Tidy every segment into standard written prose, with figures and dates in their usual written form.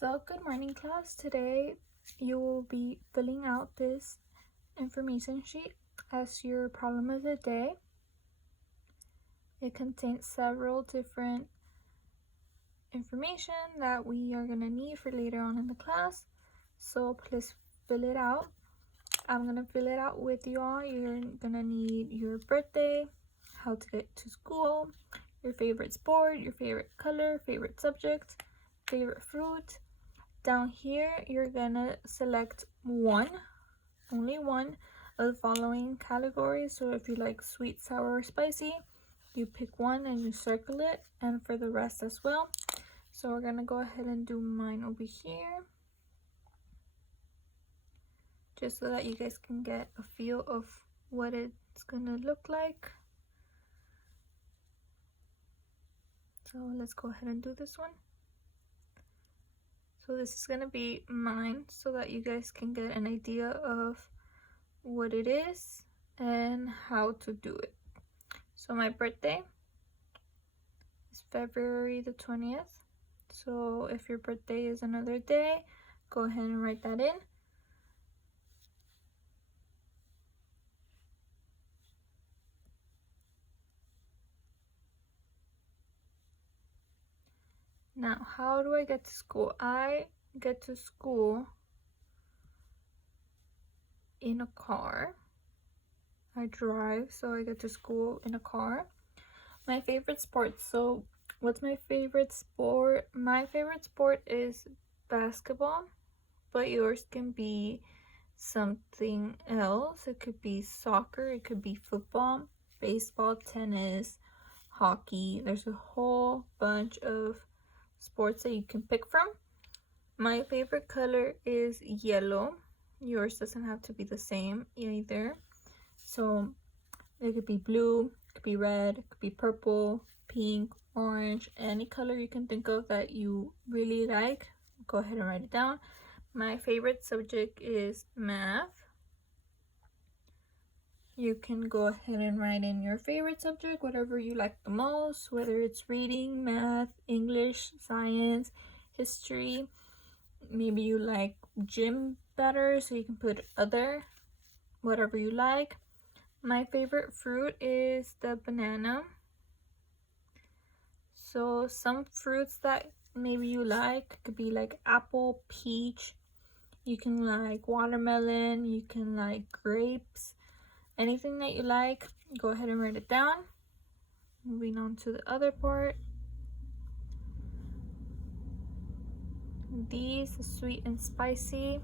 So good morning, class. Today you will be filling out this information sheet as your problem of the day. It contains several different information that we are going to need for later on in the class. So please fill it out. I'm going to fill it out with you all. You're going to need your birthday, how to get to school, your favorite sport, your favorite color, favorite subject, favorite fruit. Down here, you're gonna select only one of the following categories. So if you like sweet, sour, or spicy, you pick one and you circle it, and for the rest as well. So we're gonna go ahead and do mine over here, just so that you guys can get a feel of what it's gonna look like. So let's go ahead and do this one. So this is going to be mine so that you guys can get an idea of what it is and how to do it. So my birthday is February the 20th. So if your birthday is another day, go ahead and write that in. Now, how do I get to school? I get to school in a car. I drive, so I get to school in a car. My favorite sport. So what's my favorite sport? My favorite sport is basketball, but yours can be something else. It could be soccer, it could be football, baseball, tennis, hockey. There's a whole bunch of sports that you can pick from. My favorite color is yellow. Yours doesn't have to be the same either. So it could be blue, it could be red, it could be purple, pink, orange, any color you can think of that you really like. Go ahead and write it down. My favorite subject is math. You can go ahead and write in your favorite subject, whatever you like the most, whether it's reading, math, English, science, history. Maybe you like gym better, so you can put other, whatever you like. My favorite fruit is the banana. So some fruits that maybe you like could be like apple, peach. You can like watermelon, you can like grapes. Anything that you like, go ahead and write it down. Moving on to the other part. These are sweet and spicy.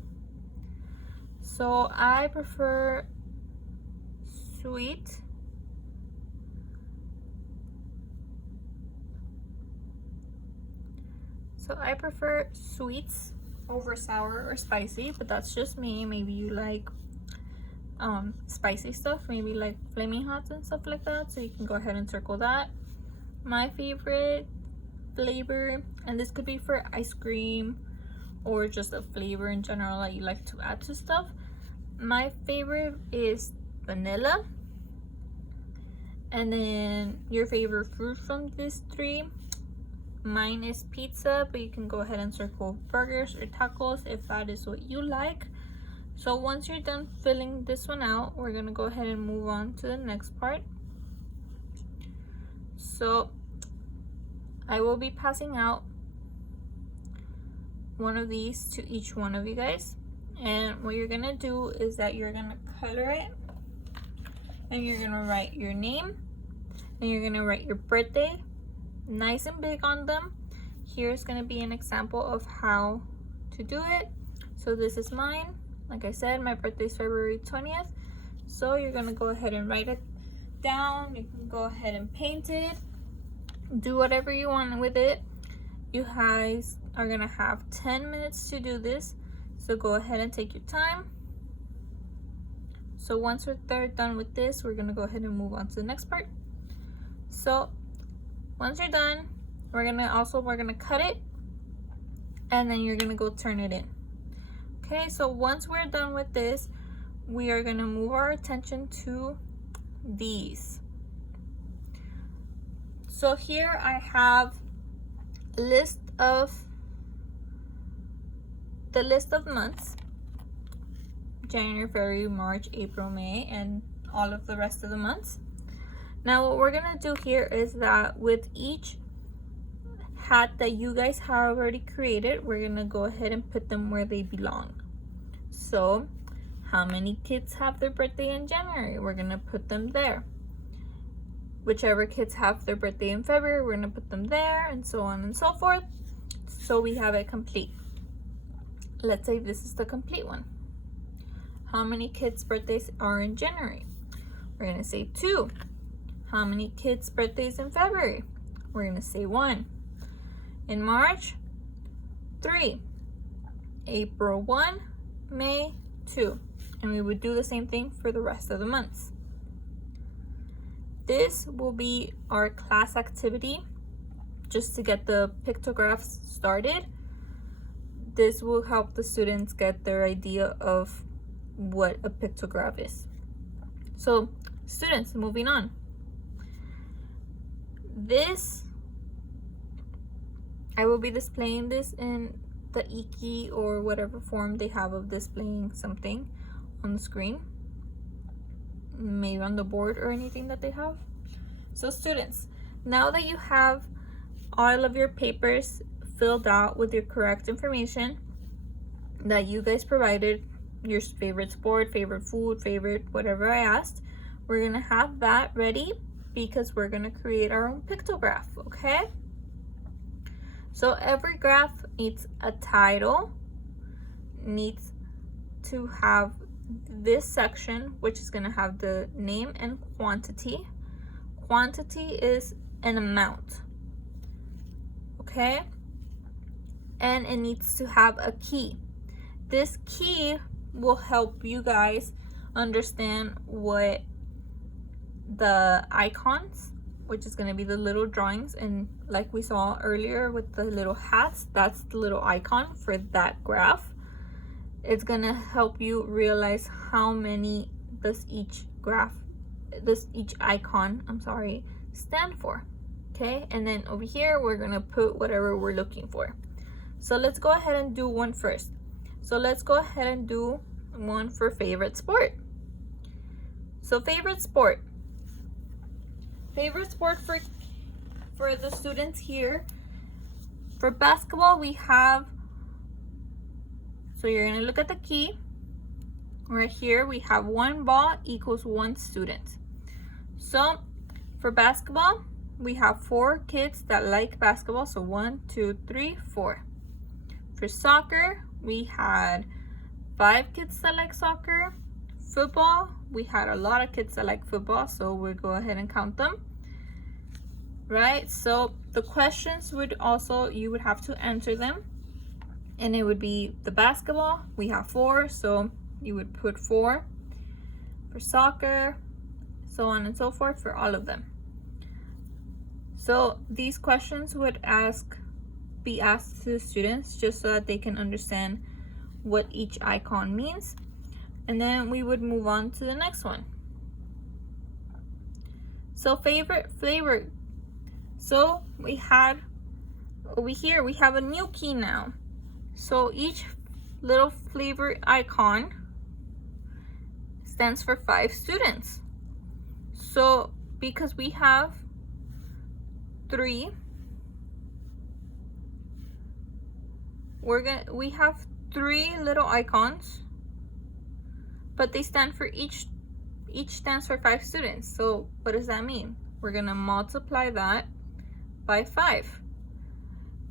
So I prefer sweet. So I prefer sweets over sour or spicy, but that's just me. Maybe you like spicy stuff, maybe like flaming hots and stuff like that, so you can go ahead and circle that. My favorite flavor, and this could be for ice cream or just a flavor in general that you like to add to stuff. My favorite is vanilla. And then your favorite fruit from these three. Mine is pizza, but you can go ahead and circle burgers or tacos if that is what you like. So once you're done filling this one out, we're gonna go ahead and move on to the next part. So I will be passing out one of these to each one of you guys. And what you're gonna do is that you're gonna color it, and you're gonna write your name, and you're gonna write your birthday, nice and big on them. Here's gonna be an example of how to do it. So this is mine. Like I said, my birthday is February 20th. So you're gonna go ahead and write it down. You can go ahead and paint it. Do whatever you want with it. You guys are gonna have 10 minutes to do this. So go ahead and take your time. So once we're done with this, we're gonna go ahead and move on to the next part. So once you're done, we're gonna cut it, and then you're gonna go turn it in. Okay, so once we're done with this, we are gonna move our attention to these. So here I have a list of the list of months, January, February, March, April, May, and all of the rest of the months. Now what we're gonna do here is that with each hat that you guys have already created, we're gonna go ahead and put them where they belong. So how many kids have their birthday in January? We're gonna put them there. Whichever kids have their birthday in February, we're gonna put them there, and so on and so forth. So we have it complete. Let's say this is the complete one. How many kids' birthdays are in January? We're gonna say 2. How many kids' birthdays in February? We're gonna say 1. In March, 3. April, 1. May, 2. And we would do the same thing for the rest of the months. This will be our class activity just to get the pictographs started. This will help the students get their idea of what a pictograph is. So students, moving on. I will be displaying this in the Iki or whatever form they have of displaying something on the screen, maybe on the board or anything that they have. So students, now that you have all of your papers filled out with your correct information that you guys provided, your favorite sport, favorite food, favorite whatever I asked, we're gonna have that ready because we're gonna create our own pictograph, okay? So every graph needs a title, needs to have this section, which is gonna have the name and quantity. Quantity is an amount, okay? And it needs to have a key. This key will help you guys understand what the icons, which is going to be the little drawings, and like we saw earlier with the little hats, that's the little icon for that graph. It's going to help you realize how many does each icon stand for. Okay, and then over here we're going to put whatever we're looking for. So let's go ahead and do one first. So let's go ahead and do one for favorite sport. So favorite sport for the students here. For basketball, we have, so you're gonna look at the key right here. We have 1 ball equals 1 student. So for basketball, we have 4 kids that like basketball. So 1, 2, 3, 4. For soccer, we had 5 kids that like soccer. Football, we had a lot of kids that like football, so we'll go ahead and count them. Right, so the questions would also, you would have to answer them, and it would be the basketball, we have 4, so you would put 4. For soccer, so on and so forth for all of them. So these questions would be asked to the students just so that they can understand what each icon means. And then we would move on to the next one. So favorite flavor. So we had over here, we have a new key now. So each little flavor icon stands for 5 students. So because we have 3, we have 3 little icons, but they stand for each stands for 5 students. So what does that mean? We're gonna multiply that by 5.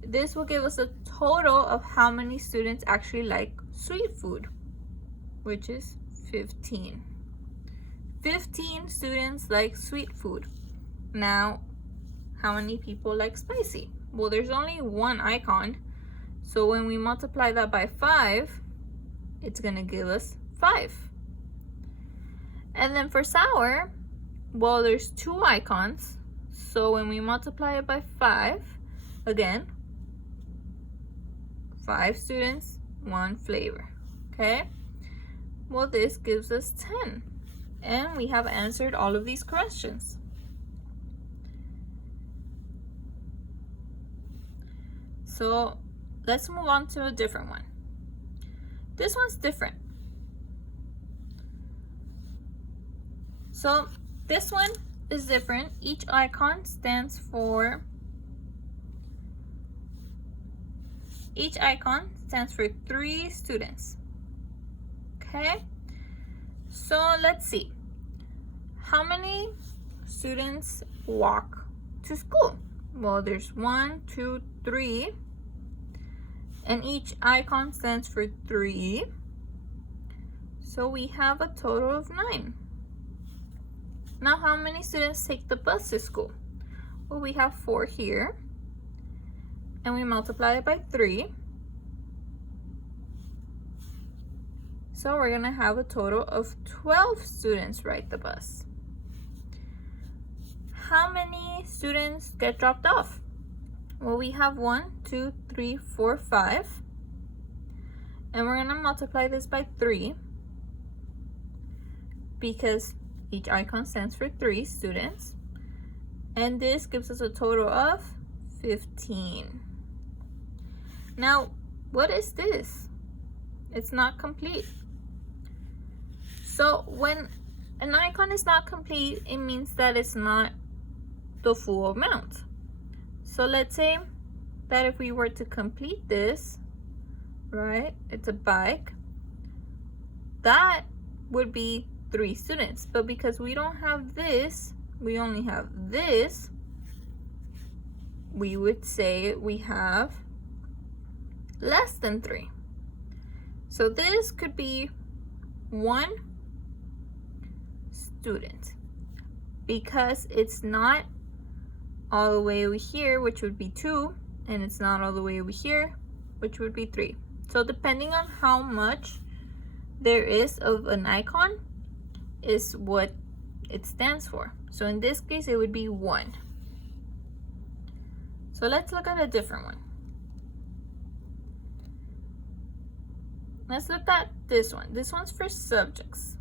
This will give us a total of how many students actually like sweet food, which is 15. 15 students like sweet food. Now, how many people like spicy? Well, there's only 1 icon, so when we multiply that by 5, it's gonna give us 5. And then for sour, well, there's 2 icons, so when we multiply it by 5, again, 5 students, 1 flavor, okay? Well, this gives us 10, and we have answered all of these questions. So let's move on to a different one. this one's different. So this one is different. Each icon stands for 3 students. Okay, so let's see. How many students walk to school? Well, there's 1, 2, 3, and each icon stands for 3. So we have a total of 9. Now, how many students take the bus to school? Well, we have 4 here, and we multiply it by 3. So we're gonna have a total of 12 students ride the bus. How many students get dropped off? Well, we have 1, 2, 3, 4, 5. And we're gonna multiply this by 3 because each icon stands for 3 students. And this gives us a total of 15. Now, what is this? It's not complete. So when an icon is not complete, it means that it's not the full amount. So let's say that if we were to complete this, right, it's a bike, that would be 3 students. But because we don't have this, we only have this, we would say we have less than 3. So this could be 1 student because it's not all the way over here, which would be 2, and it's not all the way over here, which would be 3. So depending on how much there is of an icon is what it stands for. So in this case, it would be 1. So let's look at a different one. Let's look at this one. This one's for subjects.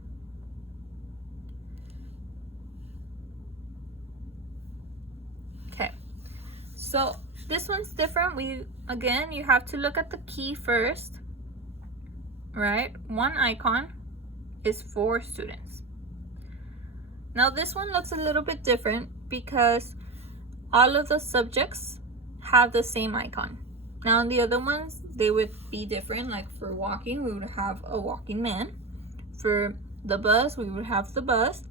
Okay, so this one's different. Again, you have to look at the key first, right? One icon is 4 students. Now this one looks a little bit different because all of the subjects have the same icon. Now in the other ones, they would be different. Like for walking, we would have a walking man. For the bus, we would have the bus.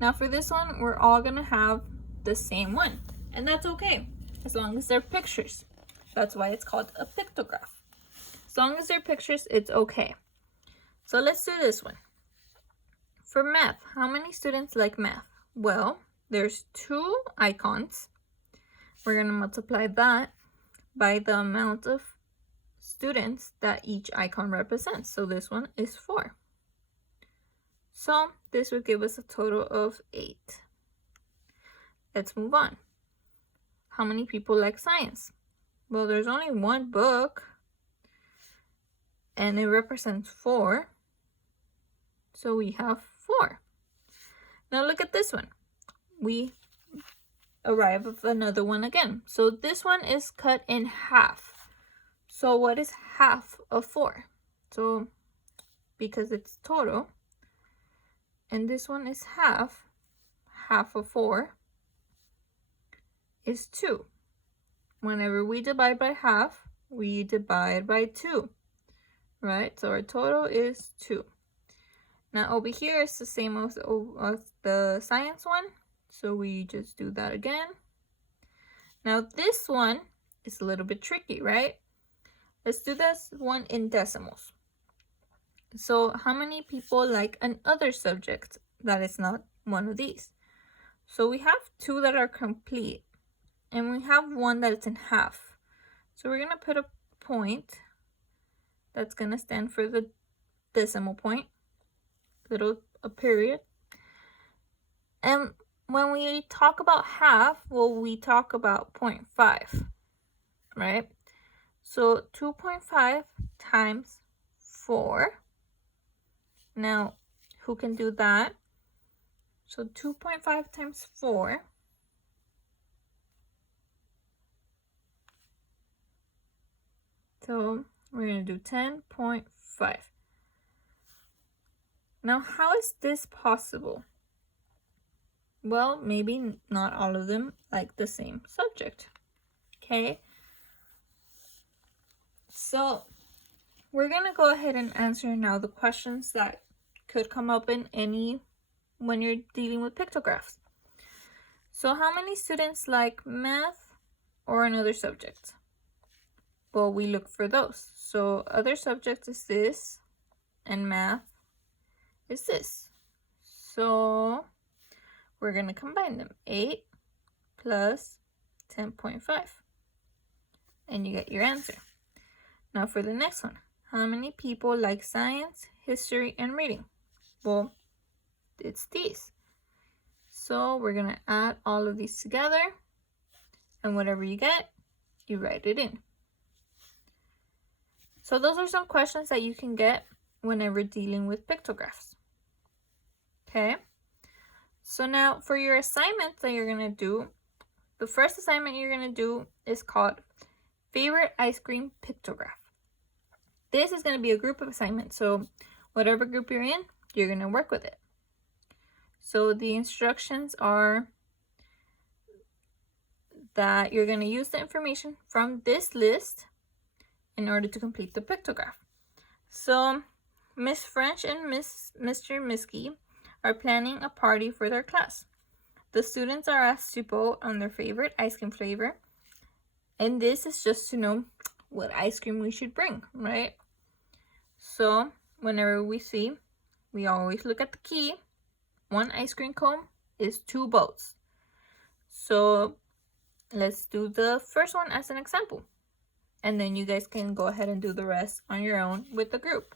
Now for this one, we're all gonna have the same one. And that's okay, as long as they're pictures. That's why it's called a pictograph. As long as they're pictures, it's okay. So let's do this one. For math, how many students like math? Well, there's 2 icons. We're gonna multiply that by the amount of students that each icon represents. So this one is 4. So this would give us a total of 8. Let's move on. How many people like science? Well, there's only 1 book and it represents 4. So we have 4. Now look at this one. We arrive at another one again. So this one is cut in half. So what is half of 4? So because it's total, and this one is half of 4 is 2. Whenever we divide by half, we divide by 2, right? So our total is 2. Now over here it's the same as the science one. So we just do that again. Now this one is a little bit tricky, right? Let's do this one in decimals. So how many people like another subject that is not one of these? So we have 2 that are complete and we have 1 that's in half. So we're gonna put a point that's gonna stand for the decimal point, a period. And when we talk about half, well, we talk about 0.5, right? So 2.5 times 4. Now, who can do that? So 2.5 times 4. So we're going to do 10.5. Now, how is this possible? Well, maybe not all of them like the same subject. Okay? So, we're going to go ahead and answer now the questions that could come up in when you're dealing with pictographs. So, how many students like math or another subject? Well, we look for those. So, other subject is this, and math is this. So, we're going to combine them. 8 plus 10.5. And you get your answer. Now for the next one. How many people like science, history, and reading? Well, it's these. So we're going to add all of these together. And whatever you get, you write it in. So those are some questions that you can get whenever dealing with pictographs. Okay? So now for your assignments that you're going to do, the first assignment you're going to do is called Favorite Ice Cream Pictograph. This is going to be a group of assignments. So whatever group you're in, you're going to work with it. So the instructions are that you're going to use the information from this list in order to complete the pictograph. So Miss French and Mr. Miskey are planning a party for their class. The students are asked to vote on their favorite ice cream flavor. And this is just to know what ice cream we should bring, right? So whenever we see, we always look at the key. 1 ice cream cone is 2 votes. So let's do the first one as an example. And then you guys can go ahead and do the rest on your own with the group.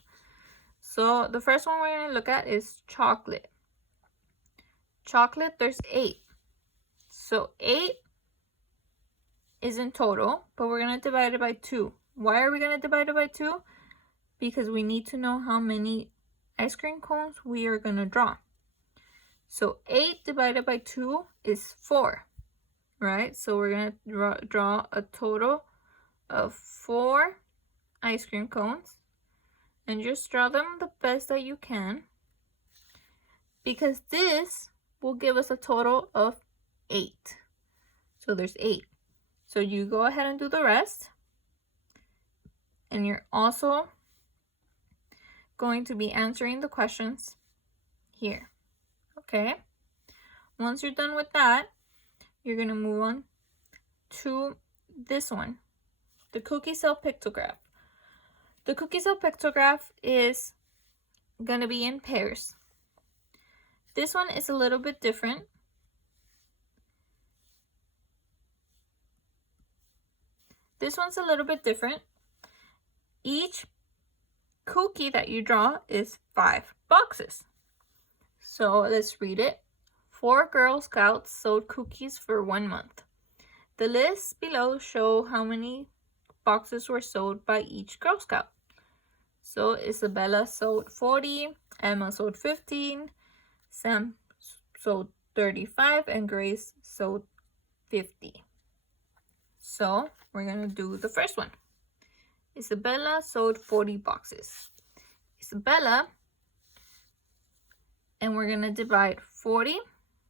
So the first one we're going to look at is chocolate. Chocolate, there's 8. So 8 is in total, but we're going to divide it by 2. Why are we going to divide it by 2? Because we need to know how many ice cream cones we are going to draw. So 8 divided by 2 is 4, right? So we're going to draw a total of 4 ice cream cones. And just draw them the best that you can, because this will give us a total of 8. So there's 8. So you go ahead and do the rest. And you're also going to be answering the questions here. Okay? Once you're done with that, you're going to move on to this one, the cookie cell pictograph. The cookie cell pictograph is going to be in pairs. This one is a little bit different. This one's a little bit different. Each cookie that you draw is 5 boxes. So let's read it. 4 Girl Scouts sold cookies for 1 month. The lists below show how many boxes were sold by each Girl Scout. So Isabella sold 40, Emma sold 15, Sam sold 35, and Grace sold 50. So we're going to do the first one. Isabella sold 40 boxes. Isabella, and we're going to divide 40,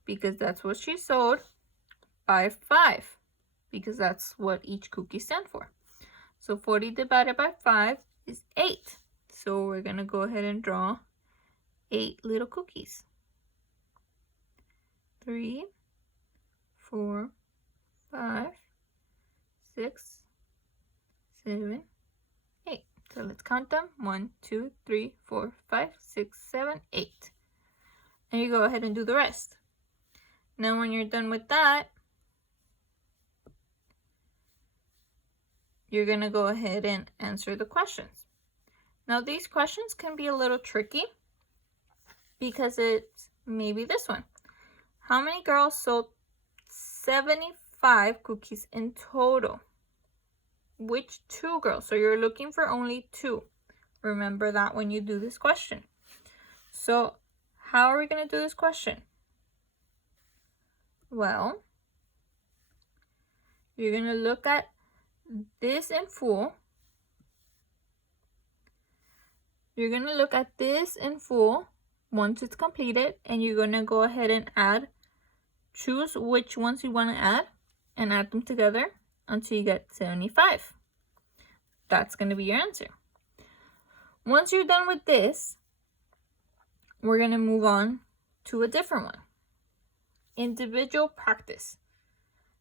because that's what she sold, by 5, because that's what each cookie stands for. So 40 divided by 5 is 8. So we're going to go ahead and draw 8 little cookies. 3, 4, 5, 6, 7, 8. So let's count them. 1, 2, 3, 4, 5, 6, 7, 8. And you go ahead and do the rest. Now when you're done with that, you're going to go ahead and answer the questions. Now these questions can be a little tricky because it's maybe this one. How many girls sold 75 cookies in total? Which 2 girls? So you're looking for only 2. Remember that when you do this question. So how are we going to do this question? Well, you're going to look at this in full. You're going to look at this in full once it's completed, and you're going to go ahead and choose which ones you want to add and add them together until you get 75. That's going to be your answer. Once you're done with this, we're going to move on to a different one. Individual practice.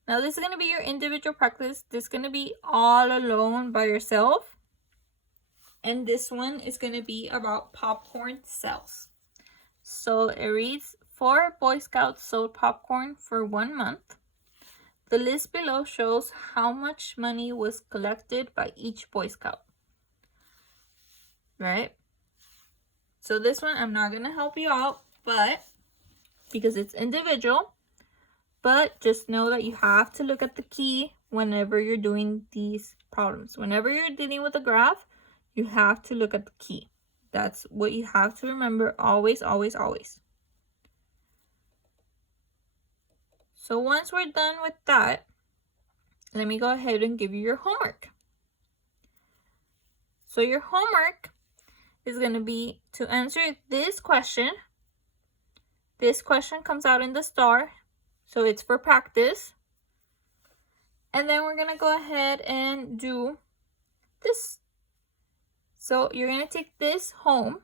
Now this is going to be your individual practice. This is going to be all alone by yourself. And this one is going to be about popcorn sales. So it reads, 4 Boy Scouts sold popcorn for 1 month. The list below shows how much money was collected by each Boy Scout. Right? So this one, I'm not going to help you out, but because it's individual, but just know that you have to look at the key whenever you're doing these problems. Whenever you're dealing with a graph, you have to look at the key. That's what you have to remember always, always, always. So once we're done with that, let me go ahead and give you your homework. So your homework is going to be to answer this question. This question comes out in the star, so it's for practice. And then we're going to go ahead and do this. So you're going to take this home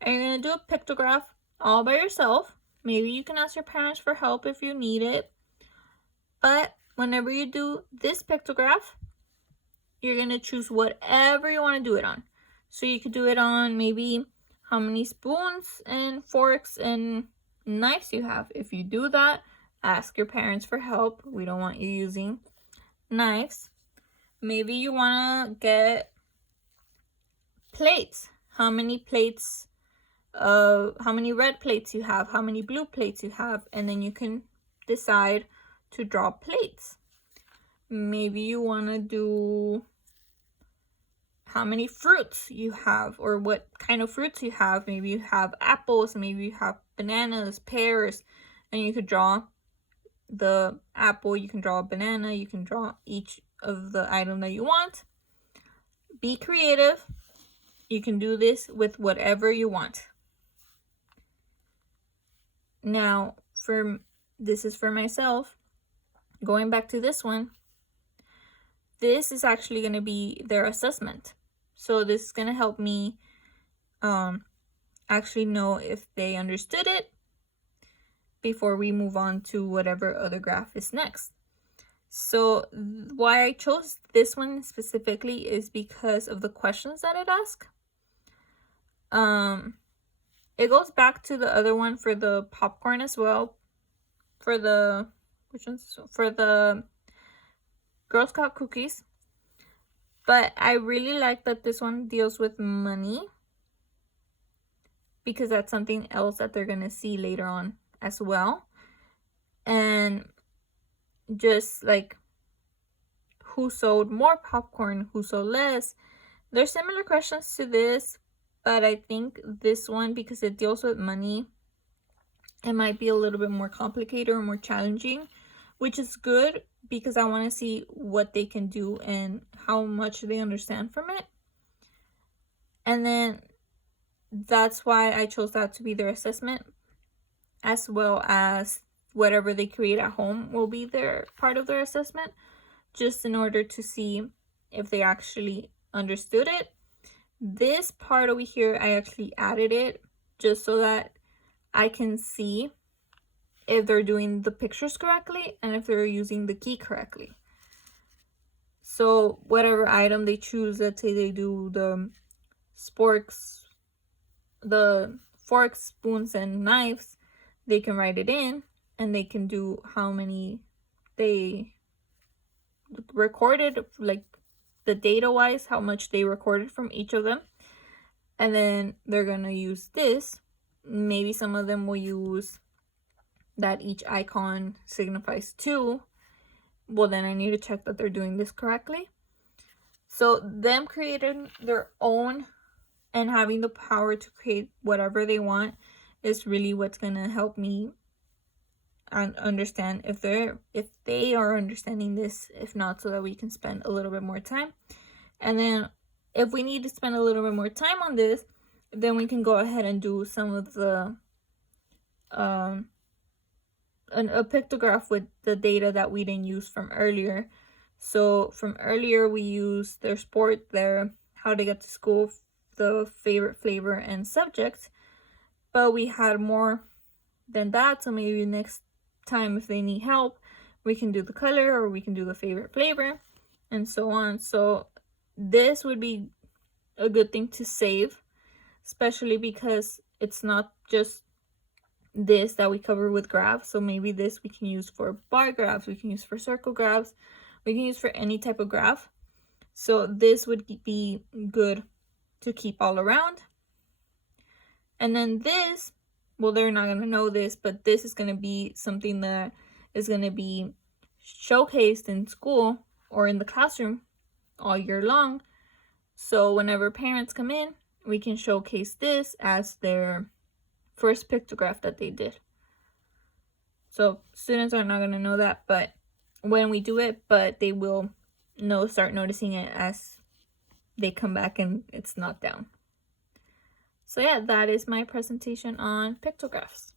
and you're going to do a pictograph all by yourself. Maybe you can ask your parents for help if you need it. But whenever you do this pictograph, you're going to choose whatever you want to do it on. So you could do it on maybe how many spoons and forks and knives you have. If you do that, ask your parents for help. We don't want you using knives. Maybe you want to get plates. How many plates, how many red plates you have, how many blue plates you have, and then you can decide to draw plates. Maybe you want to do how many fruits you have or what kind of fruits you have. Maybe you have apples, maybe you have bananas, pears, and you could draw the apple, you can draw a banana, you can draw each of the item that you want. Be creative. You can do this with whatever you want. Now, this is for myself. Going back to this one, this is actually going to be their assessment. So this is going to help me actually know if they understood it before we move on to whatever other graph is next. So why I chose this one specifically is because of the questions that it asks. It goes back to the other one for the popcorn as well. For the Girl Scout cookies. But I really like that this one deals with money, because that's something else that they're going to see later on as well. And just like who sold more popcorn, who sold less. There's similar questions to this, but I think this one, because it deals with money, it might be a little bit more complicated or more challenging, which is good because I want to see what they can do and how much they understand from it. And then that's why I chose that to be their assessment, as well as whatever they create at home will be their part of their assessment, just in order to see if they actually understood it. This part over here, I actually added it just so that I can see if they're doing the pictures correctly and if they're using the key correctly. So whatever item they choose, let's say they do the sporks, the forks, spoons, and knives, they can write it in and they can do how many they recorded, like the data wise, how much they recorded from each of them. And then they're gonna use this. Maybe some of them will use that each icon signifies 2. Well, then I need to check that they're doing this correctly. So them creating their own and having the power to create whatever they want is really what's gonna help me understand if they are understanding this. If not, so that we can spend a little bit more time. And then if we need to spend a little bit more time on this, then we can go ahead and do some of the a pictograph with the data that we didn't use from earlier. So from earlier, we used their sport, their how to get to school, the favorite flavor, and subject. But we had more than that, so maybe next time if they need help, we can do the color, or we can do the favorite flavor, and so on. So this would be a good thing to save, especially because it's not just this that we cover with graphs. So maybe this we can use for bar graphs, we can use for circle graphs, we can use for any type of graph. So this would be good to keep all around. And then this, well, they're not going to know this, but this is going to be something that is going to be showcased in school or in the classroom all year long. So whenever parents come in, we can showcase this as their first pictograph that they did. So students are not going to know that, but when we do it, but they will start noticing it as they come back and it's not down. So yeah, that is my presentation on pictographs.